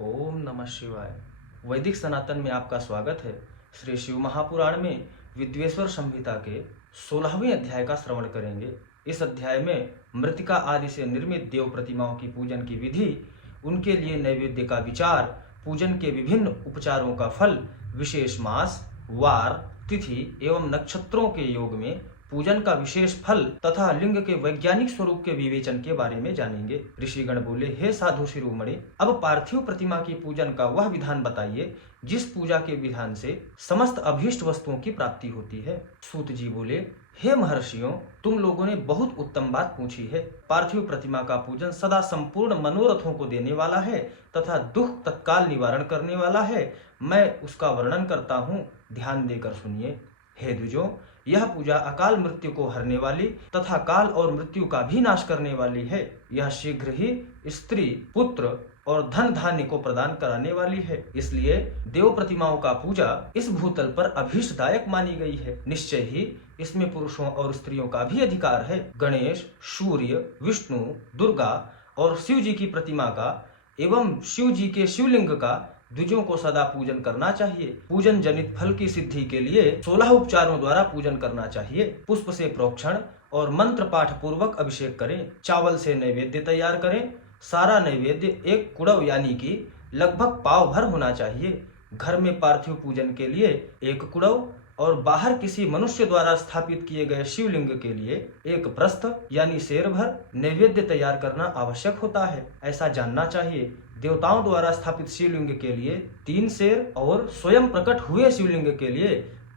ओम नमः शिवाय। वैदिक सनातन में आपका स्वागत है। श्री शिव महापुराण में विद्वेश्वर संहिता के 16वें अध्याय का श्रवण करेंगे। इस अध्याय में मृतिका आदि से निर्मित देव प्रतिमाओं की पूजन की विधि, उनके लिए नैवेद्य का विचार, पूजन के विभिन्न उपचारों का फल, विशेष मास, वार, तिथि एवं नक्षत्रों के योग में पूजन का विशेष फल तथा लिंग के वैज्ञानिक स्वरूप के विवेचन के बारे में जानेंगे। ऋषिगण बोले, हे साधु शिरोमणि, अब पार्थिव प्रतिमा की पूजन का वह विधान बताइए जिस पूजा के विधान से समस्त अभीष्ट वस्तुओं की प्राप्ति होती है। सूत जी बोले, हे महर्षियों, तुम लोगों ने बहुत उत्तम बात पूछी है। पार्थिव प्रतिमा का पूजन सदा संपूर्ण मनोरथों को देने वाला है तथा दुख तत्काल निवारण करने वाला है। मैं उसका वर्णन करता हूँ, ध्यान देकर सुनिए। हे द्विजों, यह पूजा अकाल मृत्यु को हरने वाली तथा काल और मृत्यु का भी नाश करने वाली है। यह शीघ्र ही स्त्री, पुत्र और धन धान्य को प्रदान कराने वाली है। इसलिए देव प्रतिमाओं का पूजा इस भूतल पर अभीष्टदायक मानी गई है। निश्चय ही इसमें पुरुषों और स्त्रियों का भी अधिकार है। गणेश, सूर्य, विष्णु, दुर्गा और शिव जी की प्रतिमा का एवं शिव जी के शिवलिंग का द्विजों को सदा पूजन करना चाहिए। पूजन जनित फल की सिद्धि के लिए 16 उपचारों द्वारा पूजन करना चाहिए। पुष्प से प्रोक्षण और मंत्र पाठ पूर्वक अभिषेक करें। चावल से नैवेद्य तैयार करें। सारा नैवेद्य एक कुड़व यानी कि लगभग पाव भर होना चाहिए। घर में पार्थिव पूजन के लिए एक कुड़व और बाहर किसी मनुष्य द्वारा स्थापित किए गए शिवलिंग के लिए एक प्रस्थ यानी शेर भर नैवेद्य तैयार करना आवश्यक होता है। ऐसा जानना चाहिए। देवताओं द्वारा स्थापित शिवलिंग के लिए 3 शेर और स्वयं प्रकट हुए शिवलिंग के लिए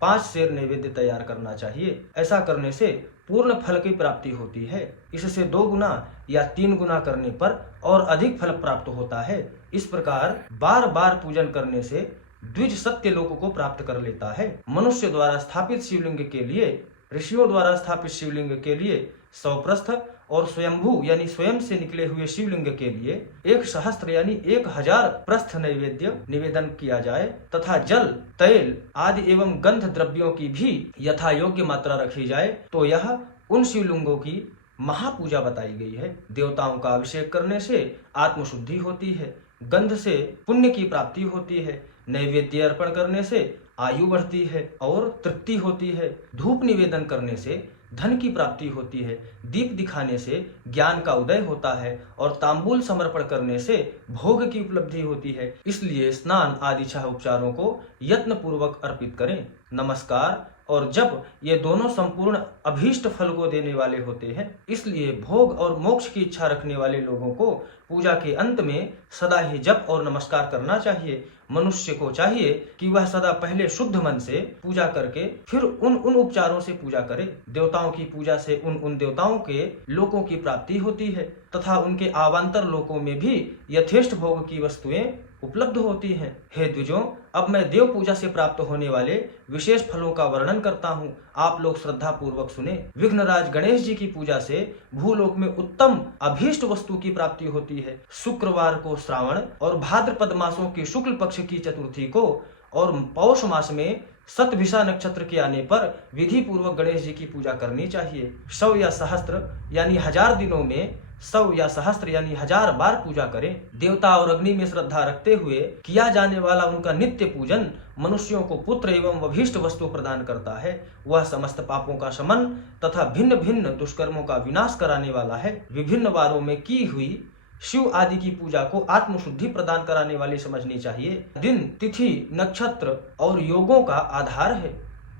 5 शेर नैवेद्य तैयार करना चाहिए। ऐसा करने से पूर्ण फल की प्राप्ति होती है। इससे 2 गुना या 3 गुना करने पर और अधिक फल प्राप्त होता है। इस प्रकार बार बार पूजन करने से द्विज सत्य लोक को प्राप्त कर लेता है। मनुष्य द्वारा स्थापित शिवलिंग के लिए, ऋषियों द्वारा स्थापित शिवलिंग के लिए 100 प्रस्थ और स्वयंभू यानी स्वयं से निकले हुए शिवलिंग के लिए 1 सहस्त्र यानी 1000 प्रस्थ नैवेद्य निवेदन किया जाए तथा जल, तैल आदि एवं गंध द्रव्यों की भी यथा योग्य मात्रा रखी जाए, तो यह उन शिवलिंगों की महापूजा बताई गई है। देवताओं का अभिषेक करने से आत्मशुद्धि होती है, गंध से पुण्य की प्राप्ति होती है, नैवेद्य अर्पण करने से आयु बढ़ती है और तृप्ति होती है, धूप निवेदन करने से धन की प्राप्ति होती है, दीप दिखाने से ज्ञान का उदय होता है और तांबूल समर्पण करने से भोग की उपलब्धि होती है। इसलिए स्नान आदि 6 उपचारों को यत्न पूर्वक अर्पित करें। नमस्कार और जप ये दोनों संपूर्ण अभीष्ट फल को देने वाले होते हैं। इसलिए भोग और मोक्ष की इच्छा रखने वाले लोगों को पूजा के अंत में सदा ही जप और नमस्कार करना चाहिए। मनुष्य को चाहिए कि वह सदा पहले शुद्ध मन से पूजा करके फिर उन उपचारों से पूजा करे। देवताओं की पूजा से उन देवताओं के लोकों की प्राप्ति होती है तथा उनके आवांतर लोकों में भी यथेष्ट भोग की वस्तुएं उपलब्ध होती हैं। हे द्विजों, अब मैं देव पूजा से प्राप्त होने वाले विशेष फलों का वर्णन करता हूँ। आप लोग श्रद्धा पूर्वक सुने। विघ्नराज गणेश जी की पूजा से भूलोक में उत्तम अभीष्ट वस्तु की प्राप्ति होती है। शुक्रवार को श्रावण और भाद्रपद मासों की शुक्ल पक्ष की चतुर्थी को और पौष मास में शतभिषा नक्षत्र के आने पर विधि पूर्वक गणेश जी की पूजा करनी चाहिए। 100 या सहस्त्र यानी 1000 दिनों में 100 या सहस्त्र यानी 1000 बार पूजा करें। देवता और अग्नि में श्रद्धा रखते हुए किया जाने वाला उनका नित्य पूजन मनुष्यों को पुत्र एवं अभीष्ट वस्तु प्रदान करता है। वह समस्त पापों का शमन तथा भिन्न भिन्न दुष्कर्मों का विनाश कराने वाला है। विभिन्न वारों में की हुई शिव आदि की पूजा को आत्मशुद्धि प्रदान कराने वाली समझनी चाहिए। दिन, तिथि, नक्षत्र और योगों का आधार है।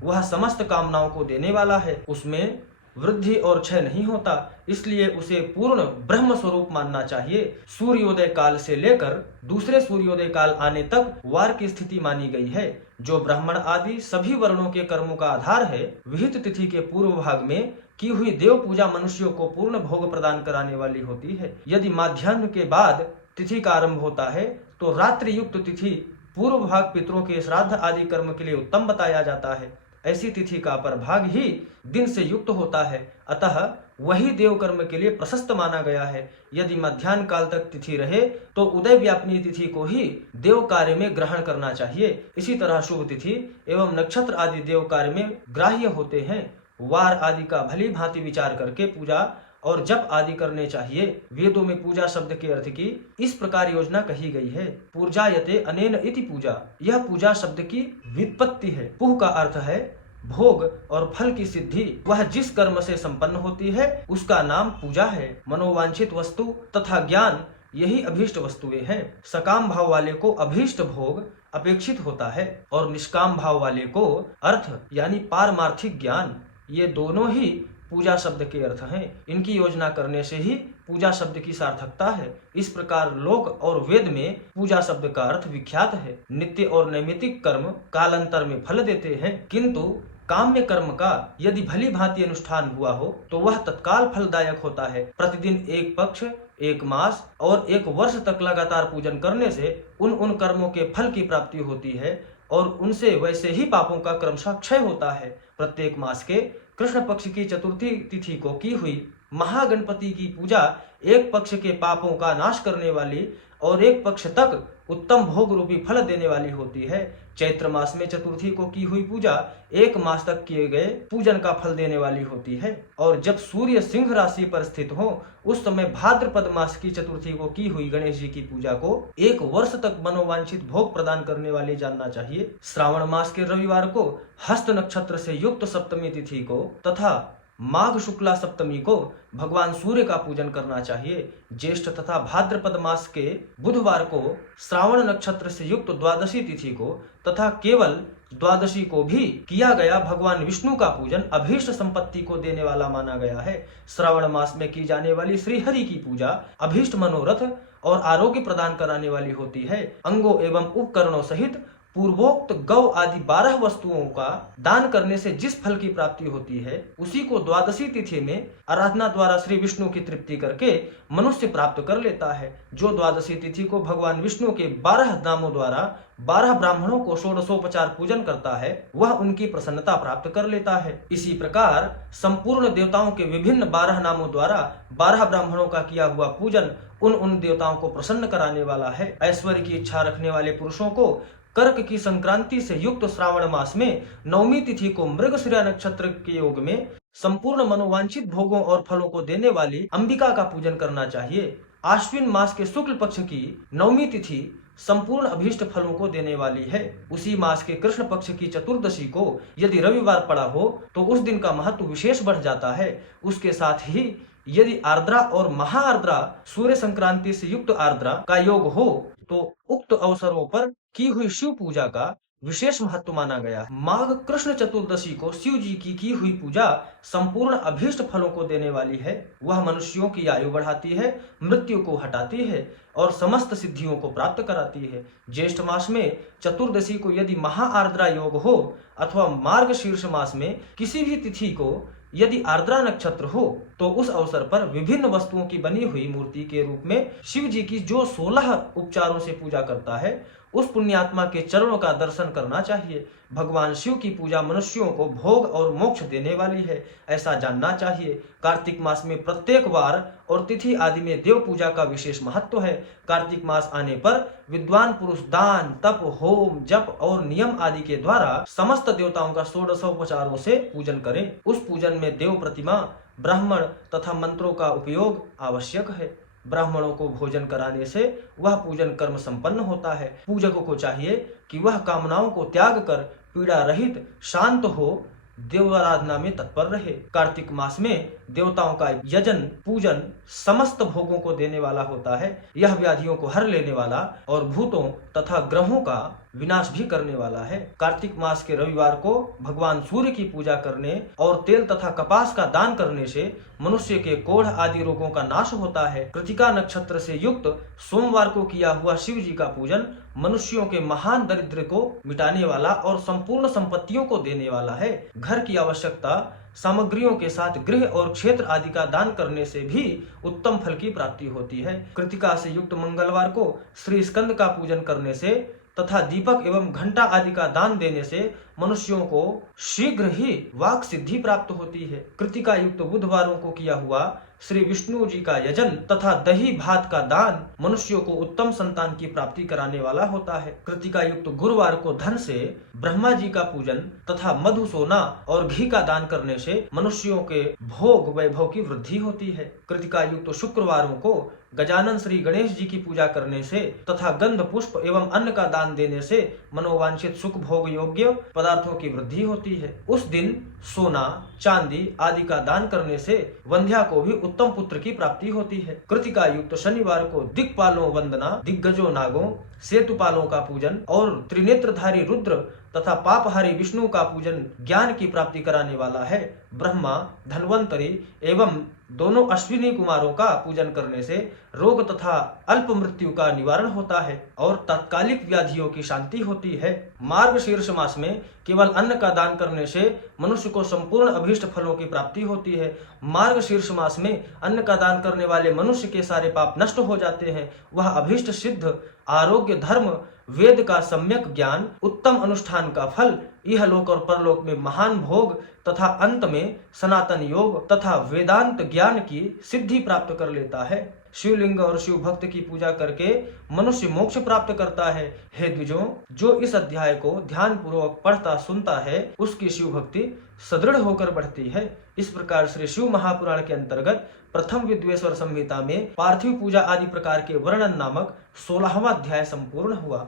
वह समस्त कामनाओं को देने वाला है। उसमें वृद्धि और क्षय नहीं होता, इसलिए उसे पूर्ण ब्रह्म स्वरूप मानना चाहिए। सूर्योदय काल से लेकर दूसरे सूर्योदय काल आने तक वार की स्थिति मानी गई है। जो ब्राह्मण आदि सभी वर्णों के कर्मों का आधार है। विहित तिथि के पूर्व भाग में की हुई देव पूजा मनुष्यों को पूर्ण भोग प्रदान कराने वाली होती है। यदि माध्याह्न के बाद तिथि का आरंभ होता है तो रात्रि युक्त तिथि पूर्व भाग पितरों के श्राद्ध आदि कर्म के लिए उत्तम बताया जाता है। ऐसी तिथि का परभाग ही दिन से युक्त होता है, अतः वही देव कर्म के लिए प्रशस्त माना गया है। यदि मध्याह्न काल तक तिथि रहे तो उदय व्यापनी तिथि को ही देव कार्य में ग्रहण करना चाहिए। इसी तरह शुभ तिथि एवं नक्षत्र आदि देव कार्य में ग्राह्य होते हैं। वार आदि का भली भांति विचार करके पूजा और जप आदि करने चाहिए। वेदों में पूजा शब्द के अर्थ की इस प्रकार योजना कही गई है। पूजायते अनेन इति पूजा, यह पूजा शब्द की व्युत्पत्ति है। पुह का अर्थ है भोग और फल की सिद्धि। वह जिस कर्म से संपन्न होती है उसका नाम पूजा है। मनोवांछित वस्तु तथा ज्ञान यही अभीष्ट वस्तुएं हैं। सकाम भाव वाले को अभीष्ट भोग अपेक्षित होता है और निष्काम भाव वाले को अर्थ यानी पारमार्थिक ज्ञान, ये दोनों ही पूजा शब्द के अर्थ हैं। इनकी योजना करने से ही पूजा शब्द की सार्थकता है। इस प्रकार लोक और वेद में पूजा शब्द का अर्थ विख्यात है। नित्य और नैमित्तिक कर्म कालांतर में फल देते हैं, किंतु काम्य कर्म का यदि भली भांति अनुष्ठान हुआ हो तो वह तत्काल फलदायक होता है। प्रतिदिन एक पक्ष, एक मास और एक वर्ष तक लगातार पूजन करने से उन कर्मों के फल की प्राप्ति होती है और उनसे वैसे ही पापों का क्रमशः क्षय होता है। प्रत्येक मास के कृष्ण पक्ष की चतुर्थी तिथि को की हुई महागणपति की पूजा एक पक्ष के पापों का नाश करने वाली और एक पक्ष तक उत्तम भोग रूपी फल देने वाली होती है। चैत्र मास में चतुर्थी को की हुई पूजा एक मास तक किए गए पूजन का फल देने वाली होती है और जब सूर्य सिंह राशि पर स्थित हो उस समय भाद्रपद मास की चतुर्थी को की हुई गणेश जी की पूजा को एक वर्ष तक मनोवांछित भोग प्रदान करने वाली जानना चाहिए। श्रावण मास के रविवार को हस्त नक्षत्र से युक्त सप्तमी तिथि को तथा माघ शुक्ला सप्तमी को भगवान सूर्य का पूजन करना चाहिए। ज्येष्ठ तथा भाद्रपद मास के बुधवार को श्रावण नक्षत्र से युक्त द्वादशी तिथि को तथा केवल द्वादशी को भी किया गया भगवान विष्णु का पूजन अभीष्ट संपत्ति को देने वाला माना गया है। श्रावण मास में की जाने वाली श्री हरि की पूजा अभीष्ट मनोरथ और आरोग्य प्रदान कराने वाली होती है। अंगों एवं उपकरणों सहित पूर्वोक्त गौ आदि 12 वस्तुओं का दान करने से जिस फल की प्राप्ति होती है उसी को द्वादशी तिथि में आराधना द्वारा श्री विष्णु की तृप्ति करके मनुष्य प्राप्त कर लेता है। जो द्वादशी तिथि को भगवान विष्णु के 12 नामों द्वारा 12 ब्राह्मणों को षोडशोपचार पूजन करता है वह उनकी प्रसन्नता प्राप्त कर लेता है। इसी प्रकार संपूर्ण देवताओं के विभिन्न 12 नामों द्वारा 12 ब्राह्मणों का किया हुआ पूजन उन देवताओं को प्रसन्न कराने वाला है। ऐश्वर्य की इच्छा रखने वाले पुरुषों को कर्क की संक्रांति से युक्त श्रावण मास में नवमी तिथि को मृगशिरा नक्षत्र के योग में संपूर्ण मनोवांछित भोगों और फलों को देने वाली अंबिका का पूजन करना चाहिए। आश्विन मास के शुक्ल पक्ष की नवमी तिथि संपूर्ण अभीष्ट फलों को देने वाली है। उसी मास के कृष्ण पक्ष की चतुर्दशी को यदि रविवार पड़ा हो तो उस दिन का महत्व विशेष बढ़ जाता है। उसके साथ ही यदि आर्द्रा और महाआर्द्रा सूर्य संक्रांति से युक्त आर्द्रा का योग हो तो उक्त अवसरों पर की हुई शिव पूजा का विशेष महत्व माना गया है। माघ कृष्ण चतुर्दशी को शिव जी की हुई पूजा संपूर्ण अभीष्ट फलों को देने वाली है। वह मनुष्यों की आयु बढ़ाती है, मृत्यु को हटाती है और समस्त सिद्धियों को प्राप्त कराती है। ज्येष्ठ मास में चतुर्दशी को यदि महाआर्द्रा योग हो अथवा मार्ग शीर्ष मास में किसी भी तिथि को यदि आर्द्रा नक्षत्र हो तो उस अवसर पर विभिन्न वस्तुओं की बनी हुई मूर्ति के रूप में शिव जी की जो 16 उपचारों से पूजा करता है उस पुण्यात्मा के चरणों का दर्शन करना चाहिए। भगवान शिव की पूजा मनुष्यों को भोग और मोक्ष देने वाली है, ऐसा जानना चाहिए। कार्तिक मास में प्रत्येक वार और तिथि आदि में देव पूजा का विशेष महत्व है। कार्तिक मास आने पर विद्वान पुरुष दान, तप, होम, जप और नियम आदि के द्वारा समस्त देवताओं का षोडशोपचारों से पूजन करें। उस पूजन में देव प्रतिमा, ब्राह्मण तथा मंत्रों का उपयोग आवश्यक है। ब्राह्मणों को भोजन कराने से वह पूजन कर्म संपन्न होता है। पूजक को चाहिए कि वह कामनाओं को त्याग कर पीड़ा रहित शांत हो देवाराधना में तत्पर रहे। कार्तिक मास में देवताओं का यजन पूजन समस्त भोगों को देने वाला होता है। यह व्याधियों को हर लेने वाला और भूतों तथा ग्रहों का विनाश भी करने वाला है। कार्तिक मास के रविवार को भगवान सूर्य की पूजा करने और तेल तथा कपास का दान करने से मनुष्य के कोढ़ आदि रोगों का नाश होता है। कृतिका नक्षत्र से युक्त सोमवार को किया हुआ शिव जी का पूजन मनुष्यों के महान दरिद्र को मिटाने वाला और संपूर्ण संपत्तियों को देने वाला है। घर की आवश्यकता सामग्रियों के साथ गृह और क्षेत्र आदि का दान करने से भी उत्तम फल की प्राप्ति होती है। कृतिका से युक्त मंगलवार को श्री स्कंद का पूजन करने से तथा दीपक एवं घंटा आदि का दान देने से मनुष्यों को शीघ्र ही वाक सिद्धि प्राप्त होती है। कृतिका युक्त बुधवारों को किया हुआ श्री विष्णु जी का यजन तथा दही भात का दान मनुष्यों को उत्तम संतान की प्राप्ति कराने वाला होता है। कृतिका युक्त गुरुवार को धन से ब्रह्मा जी का पूजन तथा मधु सोना और घी का दान करने से मनुष्यों के भोग वैभव की वृद्धि होती है। कृतिका युक्त शुक्रवारों को गजानन श्री गणेश जी की पूजा करने से तथा गंध पुष्प एवं अन्न का दान देने से मनोवांछित सुख भोग योग्य पदार्थों की वृद्धि होती है। उस दिन सोना चांदी आदि का दान करने से वंध्या को भी उत्तम पुत्र की प्राप्ति होती है। कृतिका युक्त शनिवार को दिक्पालों वंदना, दिग्गजों नागों, सेतुपालों का पूजन और त्रिनेत्रधारी रुद्र तथा पापहारी विष्णु का पूजन ज्ञान की प्राप्ति कराने वाला है। ब्रह्मा, धन्वंतरी एवं दोनों अश्विनी कुमारों का पूजन करने से रोग तथा अल्प मृत्यु का निवारण होता है और तात्कालिक व्याधियों की शांति होती है। मार्गशीर्ष मास में केवल अन्न का दान करने से मनुष्य को संपूर्ण अभीष्ट फलों की प्राप्ति होती है। मार्गशीर्ष मास में अन्न का दान करने वाले मनुष्य के सारे पाप नष्ट हो जाते हैं। वह अभीष्ट सिद्ध आरोग्य, धर्म, वेद का सम्यक ज्ञान, उत्तम अनुष्ठान का फल, इहलोक और परलोक में महान भोग तथा अंत में सनातन योग तथा वेदांत ज्ञान की सिद्धि प्राप्त कर लेता है। शिवलिंग और शिव भक्त की पूजा करके मनुष्य मोक्ष प्राप्त करता है। हे द्विजों, जो इस अध्याय को ध्यान पूर्वक पढ़ता सुनता है उसकी शिव भक्ति सदृढ़ होकर बढ़ती है। इस प्रकार श्री शिव महापुराण के अंतर्गत प्रथम विद्वेश्वर संहिता में पार्थिव पूजा आदि प्रकार के वर्णन नामक 16वां अध्याय संपूर्ण हुआ।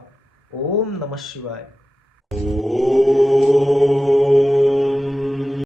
ओम नमः शिवाय।